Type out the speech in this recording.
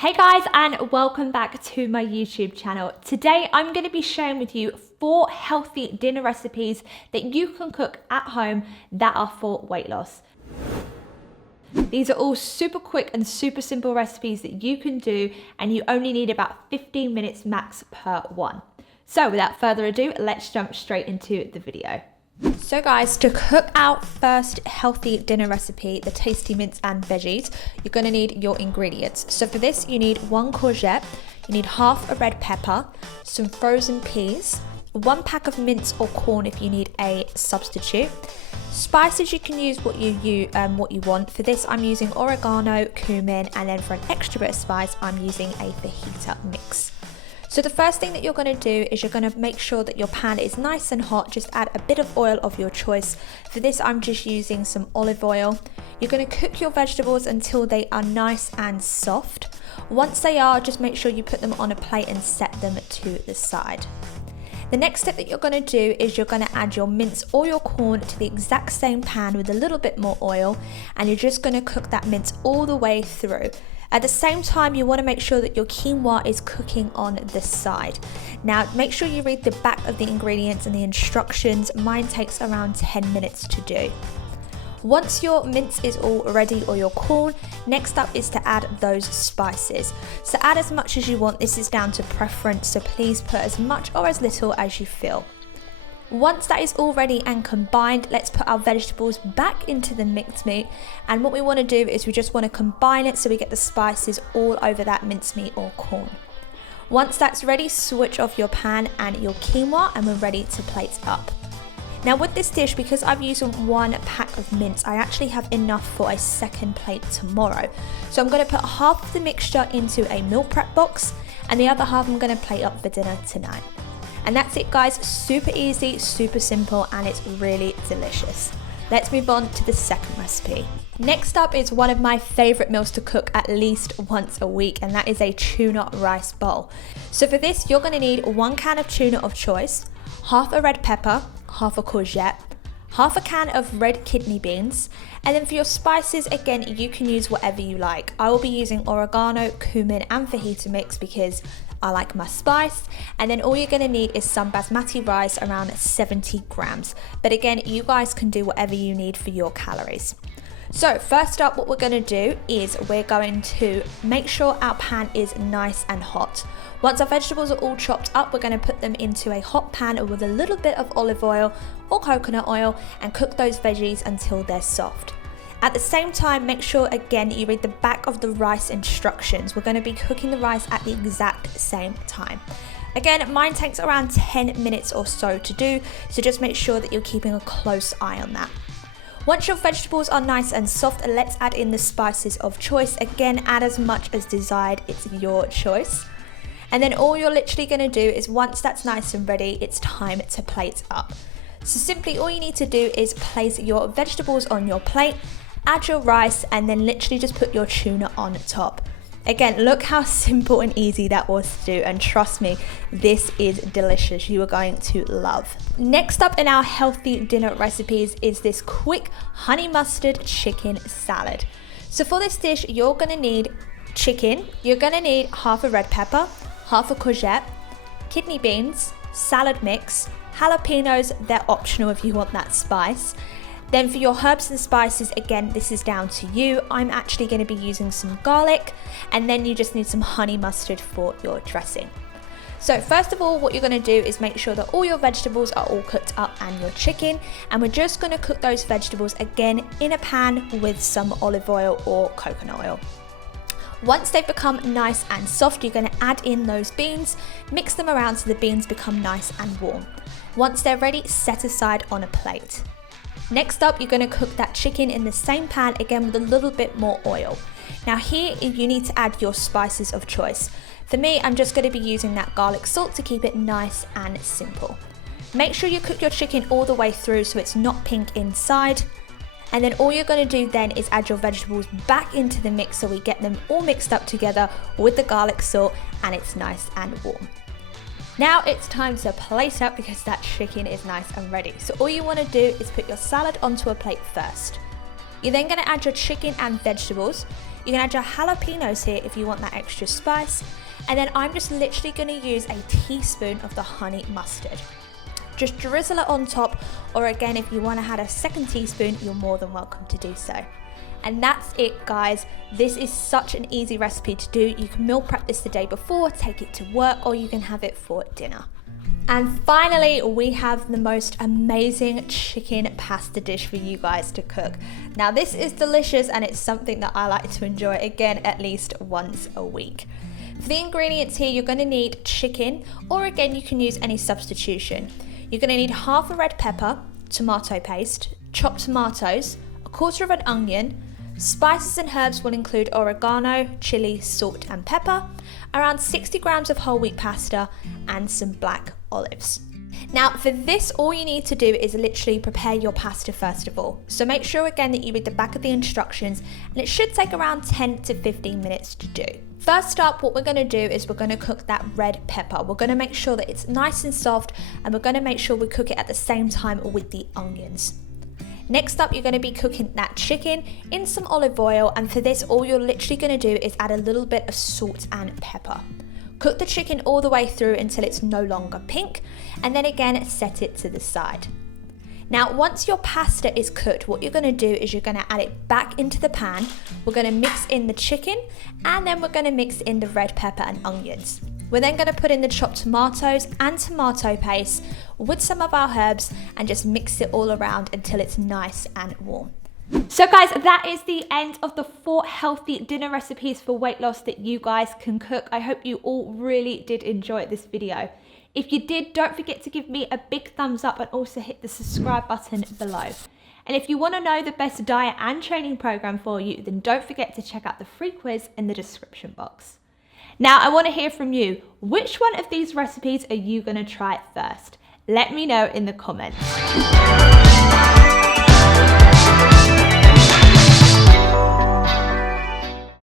Hey guys, and welcome back to my YouTube channel. Today I'm going to be sharing with you 4 healthy dinner recipes that you can cook at home that are for weight loss. These are all super quick and super simple recipes that you can do, and you only need about 15 minutes max per one. So without further ado, let's jump straight into the video. So guys, to cook our first healthy dinner recipe, the tasty mince and veggies, you're going to need your ingredients. So for this, you need 1 courgette, you need half a red pepper, some frozen peas, 1 pack of mince or corn if you need a substitute. Spices, you can use what you want. For this, I'm using oregano, cumin, and then for an extra bit of spice, I'm using a fajita mix. So the first thing that you're going to do is you're going to make sure that your pan is nice and hot. Just add a bit of oil of your choice. For this, I'm just using some olive oil. You're going to cook your vegetables until they are nice and soft. Once they are, just make sure you put them on a plate and set them to the side. The next step that you're going to do is you're going to add your mince or your corn to the exact same pan with a little bit more oil, and you're just going to cook that mince all the way through. At the same time, you want to make sure that your quinoa is cooking on the side. Now, make sure you read the back of the ingredients and the instructions. Mine takes around 10 minutes to do. Once your mince is all ready, or your corn, next up is to add those spices. So add as much as you want. This is down to preference, so please put as much or as little as you feel. Once that is all ready and combined, let's put our vegetables back into the mixed meat. And what we want to do is we just want to combine it so we get the spices all over that mincemeat or corn. Once that's ready, switch off your pan and your quinoa, and we're ready to plate up. Now with this dish, because I've used 1 pack of mince, I actually have enough for a second plate tomorrow. So I'm going to put half of the mixture into a meal prep box, and the other half I'm going to plate up for dinner tonight. And that's it guys, super easy, super simple, and it's really delicious. Let's move on to the second recipe. Next up is one of my favorite meals to cook at least once a week, and that is a tuna rice bowl. So for this, you're going to need 1 can of tuna of choice, half a red pepper, half a courgette, half a can of red kidney beans, and then for your spices, again, you can use whatever you like. I will be using oregano, cumin, and fajita mix because I like my spice. And then all you're going to need is some basmati rice, around 70 grams. But again, you guys can do whatever you need for your calories. So first up, what we're going to do is we're going to make sure our pan is nice and hot. Once our vegetables are all chopped up, we're going to put them into a hot pan with a little bit of olive oil or coconut oil and cook those veggies until they're soft. At the same time, make sure again you read the back of the rice instructions. We're going to be cooking the rice at the exact same time. Again, mine takes around 10 minutes or so to do, so just make sure that you're keeping a close eye on that. Once your vegetables are nice and soft, let's add in the spices of choice. Again, add as much as desired, it's your choice. And then all you're literally going to do is once that's nice and ready, it's time to plate up. So simply all you need to do is place your vegetables on your plate, add your rice, and then literally just put your tuna on top. Again, look how simple and easy that was to do, and trust me, this is delicious. You are going to love. Next up in our healthy dinner recipes is this quick honey mustard chicken salad. So for this dish, you're going to need chicken, you're going to need half a red pepper, half a courgette, kidney beans, salad mix, jalapenos, they're optional if you want that spice. Then for your herbs and spices, again, this is down to you. I'm actually going to be using some garlic, and then you just need some honey mustard for your dressing. So first of all, what you're going to do is make sure that all your vegetables are all cooked up and your chicken, and we're just going to cook those vegetables again in a pan with some olive oil or coconut oil. Once they've become nice and soft, you're going to add in those beans, mix them around so the beans become nice and warm. Once they're ready, set aside on a plate. Next up, you're going to cook that chicken in the same pan again with a little bit more oil. Now here, you need to add your spices of choice. For me, I'm just going to be using that garlic salt to keep it nice and simple. Make sure you cook your chicken all the way through so it's not pink inside. And then all you're going to do then is add your vegetables back into the mix so we get them all mixed up together with the garlic salt and it's nice and warm. Now it's time to plate up because that chicken is nice and ready. So all you want to do is put your salad onto a plate first. You're then going to add your chicken and vegetables. You can add your jalapenos here if you want that extra spice. And then I'm just literally going to use a teaspoon of the honey mustard. Just drizzle it on top, or again, if you want to add a second teaspoon, you're more than welcome to do so. And that's it, guys. This is such an easy recipe to do. You can meal prep this the day before, take it to work, or you can have it for dinner. And finally, we have the most amazing chicken pasta dish for you guys to cook. Now, this is delicious and it's something that I like to enjoy, again, at least once a week. For the ingredients here, you're going to need chicken, or again, you can use any substitution. You're going to need half a red pepper, tomato paste, chopped tomatoes, a quarter of an onion. Spices and herbs will include oregano, chili, salt and pepper, around 60 grams of whole wheat pasta and some black olives. Now for this, all you need to do is literally prepare your pasta first of all. So make sure again that you read the back of the instructions, and it should take around 10 to 15 minutes to do. First up, what we're going to do is we're going to cook that red pepper. We're going to make sure that it's nice and soft, and we're going to make sure we cook it at the same time with the onions. Next up, you're going to be cooking that chicken in some olive oil, and for this, all you're literally going to do is add a little bit of salt and pepper. Cook the chicken all the way through until it's no longer pink, and then again, set it to the side. Now, once your pasta is cooked, what you're going to do is you're going to add it back into the pan. We're going to mix in the chicken, and then we're going to mix in the red pepper and onions. We're then going to put in the chopped tomatoes and tomato paste with some of our herbs and just mix it all around until it's nice and warm. So guys, that is the end of the 4 healthy dinner recipes for weight loss that you guys can cook. I hope you all really did enjoy this video. If you did, don't forget to give me a big thumbs up and also hit the subscribe button below. And if you want to know the best diet and training program for you, then don't forget to check out the free quiz in the description box. Now, I want to hear from you. Which one of these recipes are you going to try first? Let me know in the comments.